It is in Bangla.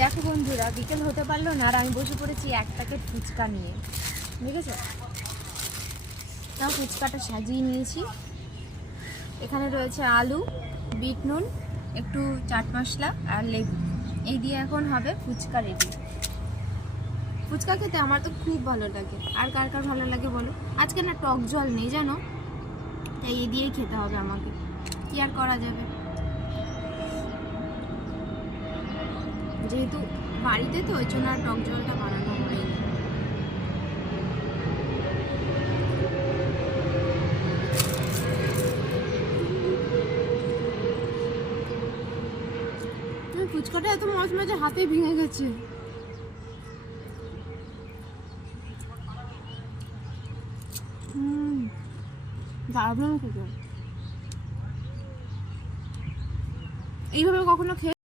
দেখো বন্ধুরা, বিকেল হতে পারলো না আর আমি বসে পড়েছি এক প্যাকেট ফুচকা নিয়ে, দেখেছো? তাও ফুচকাটা সাজিয়ে নিয়েছি। এখানে রয়েছে আলু, বিট নুন, একটু চাট মশলা আর লেবু, এই দিয়ে এখন হবে ফুচকা রেডি। ফুচকা খেতে আমার তো খুব ভালো লাগে, আর কার কার ভালো লাগে বলো? আজকে না টক জল নেই জানো, তাই এই দিয়েই খেতে হবে আমাকে, কি আর করা যাবে। যেহেতু বাড়িতে তো ওই জন্য আর টক জলটা বানানো হয়নি। ফুচকাটা এত মজা হাতে ভেঙে গেছে। দারুণ খেতে, এইভাবে কখনো খেয়ে